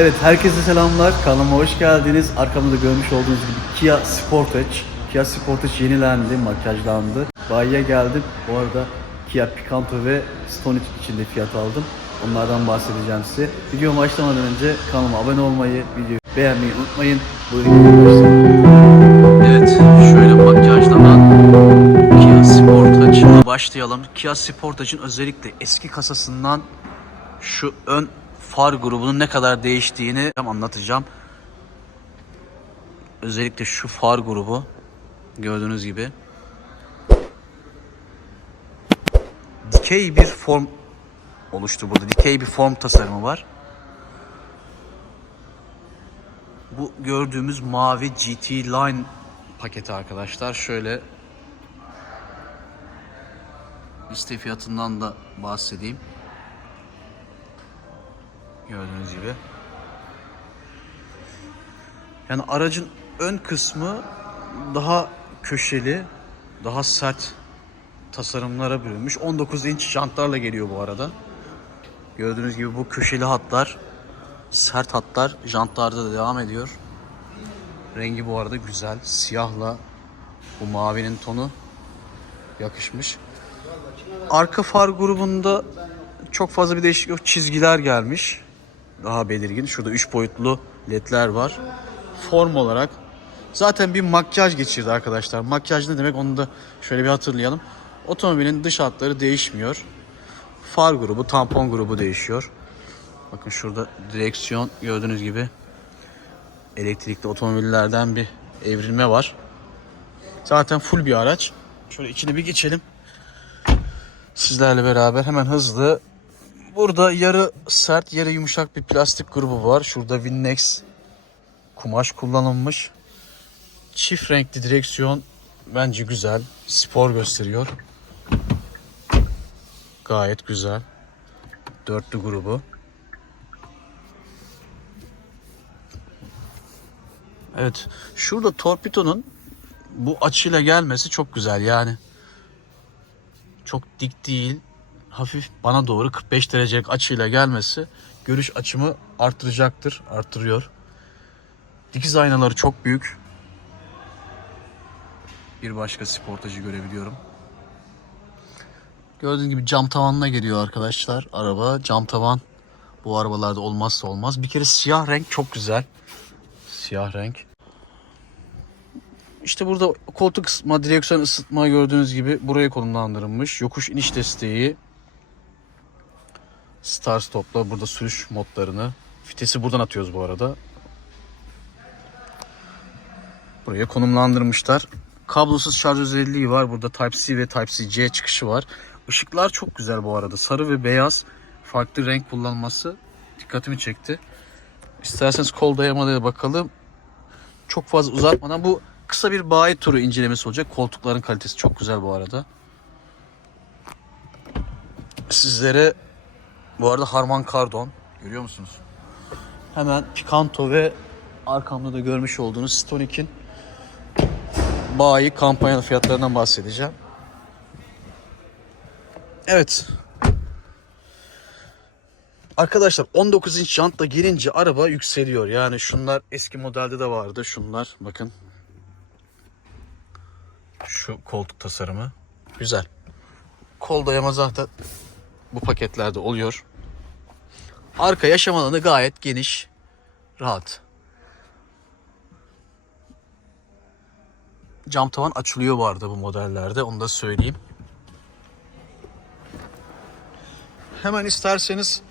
Evet herkese selamlar. Kanalıma hoş geldiniz. Arkamda da görmüş olduğunuz gibi Kia Sportage. Kia Sportage yenilendi, makyajlandı. Bayiye geldim. Bu arada Kia Picanto ve Stonic içinde fiyat aldım. Onlardan bahsedeceğim size. Video başlamadan önce kanalıma abone olmayı, videoyu beğenmeyi unutmayın. Buyurun başlayalım. Evet, şöyle makyajlanan Kia Sportage'la başlayalım. Kia Sportage'ın özellikle eski kasasından şu ön far grubunun ne kadar değiştiğini anlatacağım. Özellikle şu far grubu gördüğünüz gibi dikey bir form oluştu burada. Dikey bir form tasarımı var. Bu gördüğümüz mavi GT Line paketi arkadaşlar. Şöyle liste fiyatından da bahsedeyim. Gördüğünüz gibi. Yani aracın ön kısmı daha köşeli, daha sert tasarımlara bürünmüş. 19 inç jantlarla geliyor bu arada. Gördüğünüz gibi bu köşeli hatlar, sert hatlar jantlarda da devam ediyor. Rengi bu arada güzel. Siyahla bu mavinin tonu yakışmış. Arka far grubunda çok fazla bir değişiklik yok. Çizgiler gelmiş. Daha belirgin. Şurada 3 boyutlu ledler var. Form olarak zaten bir makyaj geçirdi arkadaşlar. Makyaj ne demek onu da şöyle bir hatırlayalım. Otomobilin dış hatları değişmiyor. Far grubu, tampon grubu değişiyor. Bakın şurada direksiyon gördüğünüz gibi elektrikli otomobillerden bir evrilme var. Zaten full bir araç. Şöyle içine bir geçelim. Sizlerle beraber hemen hızlı. Burada yarı sert, yarı yumuşak bir plastik grubu var. Şurada Winnex kumaş kullanılmış. Çift renkli direksiyon bence güzel. Spor gösteriyor. Gayet güzel. Dörtlü grubu. Evet. Şurada torpidonun bu açıyla gelmesi çok güzel yani. Çok dik değil. Hafif bana doğru 45 derecelik açıyla gelmesi görüş açımı arttıracaktır. Arttırıyor. Dikiz aynaları çok büyük. Bir başka sportajı görebiliyorum. Gördüğünüz gibi cam tavanına geliyor arkadaşlar. Araba cam tavan bu arabalarda olmazsa olmaz. Bir kere siyah renk çok güzel. Siyah renk. İşte burada koltuk ısıtma, direksiyon ısıtma gördüğünüz gibi buraya konumlandırılmış. Yokuş iniş desteği. Start stop'la burada sürüş modlarını. Vitesi buradan atıyoruz bu arada. Buraya konumlandırmışlar. Kablosuz şarj özelliği var. Burada Type-C ve Type-C çıkışı var. Işıklar çok güzel bu arada. Sarı ve beyaz farklı renk kullanması dikkatimi çekti. İsterseniz kol dayamada bakalım. Çok fazla uzatmadan bu kısa bir bayi turu incelemesi olacak. Koltukların kalitesi çok güzel bu arada. Sizlere bu arada Harman Kardon görüyor musunuz? Hemen Picanto ve arkamda da görmüş olduğunuz Stonic'in bayi kampanyalı fiyatlarından bahsedeceğim. Evet. Arkadaşlar 19 inç jantla gelince araba yükseliyor. Yani şunlar eski modelde de vardı. Şunlar bakın. Şu koltuk tasarımı. Güzel. Kol dayama zaten bu paketlerde oluyor. Arka yaşam alanı gayet geniş. Rahat. Cam tavan açılıyor bu arada bu modellerde. Onu da söyleyeyim. Hemen isterseniz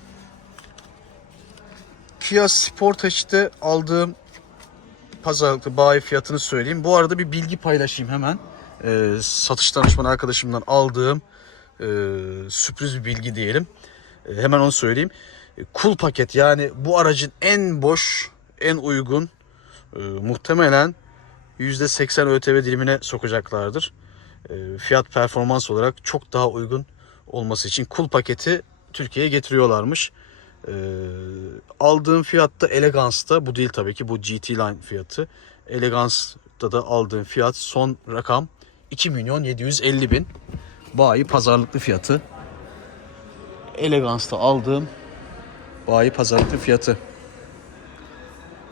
Kia Sportage'de aldığım pazarlıkta bayi fiyatını söyleyeyim. Bu arada bir bilgi paylaşayım hemen. Ee, satış danışmanı arkadaşımdan aldığım sürpriz bir bilgi diyelim. E, hemen onu söyleyeyim. E, Cool paket yani bu aracın en boş, en uygun e, muhtemelen %80 ÖTV dilimine sokacaklardır. E, fiyat performans olarak çok daha uygun olması için Cool paketi Türkiye'ye getiriyorlarmış. E, aldığım fiyatta Elegance'da bu değil tabii ki bu GT Line fiyatı. Elegance'da da aldığım fiyat son rakam 2 milyon 750 bin. Bayi pazarlıklı fiyatı. Elegance'da aldığım bayi pazarlıklı fiyatı.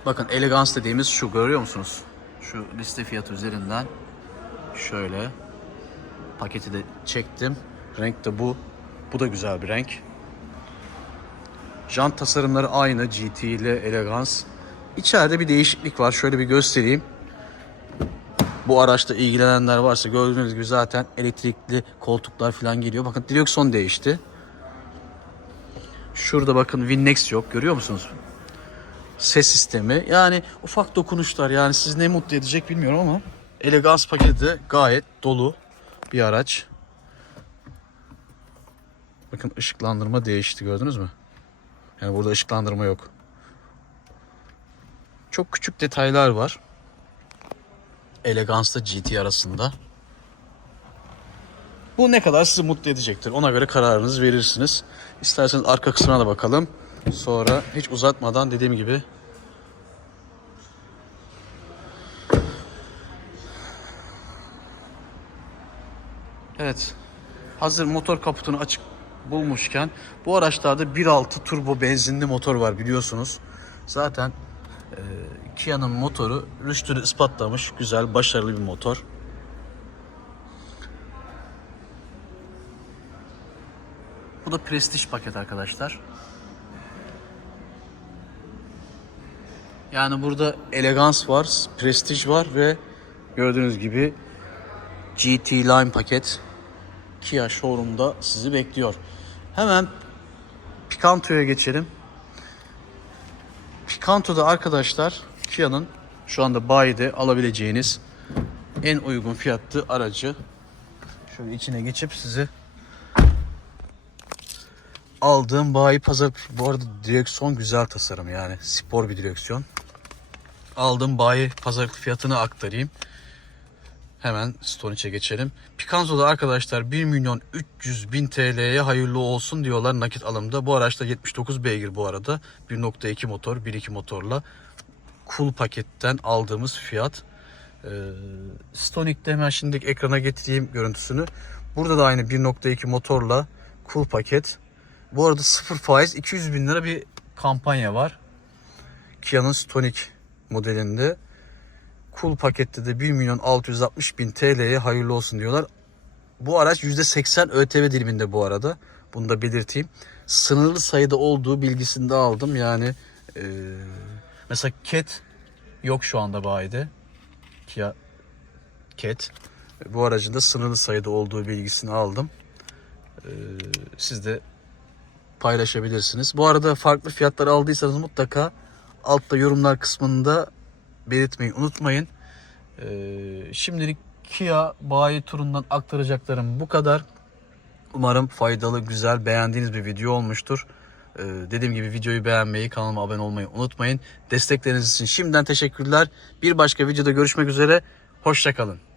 Bakın elegans dediğimiz şu görüyor musunuz? Şu liste fiyatı üzerinden şöyle paketi de çektim. Renk de bu. Bu da güzel bir renk. Jant tasarımları aynı GT ile elegans. İçeride bir değişiklik var. Şöyle bir göstereyim. Bu araçta ilgilenenler varsa gördüğünüz gibi zaten elektrikli koltuklar falan geliyor. Bakın direksiyon değişti. Şurada bakın Winnex yok. Görüyor musunuz? Ses sistemi. Yani ufak dokunuşlar. Yani sizi ne mutlu edecek bilmiyorum ama elegans paketi gayet dolu bir araç. Bakın ışıklandırma değişti gördünüz mü? Yani burada ışıklandırma yok. Çok küçük detaylar var. Elegans'la GT arasında. Bu ne kadar sizi mutlu edecektir. Ona göre kararınızı verirsiniz. İsterseniz arka kısmına da bakalım. Sonra hiç uzatmadan dediğim gibi Evet. Hazır motor kaputunu açık bulmuşken bu araçlarda 1.6 turbo benzinli motor var biliyorsunuz. Zaten e, Kia'nın motoru rüştünü ispatlamış. Güzel, başarılı bir motor. Bu da prestij paket arkadaşlar. Yani burada elegans var, prestij var ve gördüğünüz gibi GT Line paket Kia showroom'da sizi bekliyor. Hemen Picanto'ya geçelim. Picanto'da arkadaşlar Kia'nın şu anda bayide alabileceğiniz en uygun fiyatlı aracı. Şöyle içine geçip sizi aldığım bayi pazar bu arada direksiyon güzel tasarım yani spor bir direksiyon. Aldığım bayi pazarlık fiyatını aktarayım. Hemen Stoniç'e geçelim. Picanto'da arkadaşlar 1 milyon 300 bin TL'ye hayırlı olsun diyorlar nakit alımda. Bu araçta 79 beygir bu arada. 1.2 motor, 1.2 motorla. Cool paketten aldığımız fiyat. Ee, Stonic'te hemen şimdi ekrana getireyim görüntüsünü. Burada da aynı 1.2 motorla Cool paket. Bu arada 0 faiz 200 bin lira bir kampanya var. Kia'nın Stonic modelinde. Cool pakette de 1 milyon 660 bin TL'ye hayırlı olsun diyorlar. Bu araç %80 ÖTV diliminde bu arada. Bunu da belirteyim. Sınırlı sayıda olduğu bilgisini de aldım. Yani e, mesela Cat yok şu anda bayide. Kia Cat. Bu aracın da sınırlı sayıda olduğu bilgisini aldım. E, siz de paylaşabilirsiniz. Bu arada farklı fiyatlar aldıysanız mutlaka altta yorumlar kısmında belirtmeyi unutmayın. Ee, şimdilik Kia bayi turundan aktaracaklarım bu kadar. Umarım faydalı, güzel, beğendiğiniz bir video olmuştur. Ee, dediğim gibi videoyu beğenmeyi, kanalıma abone olmayı unutmayın. Destekleriniz için şimdiden teşekkürler. Bir başka videoda görüşmek üzere. Hoşçakalın.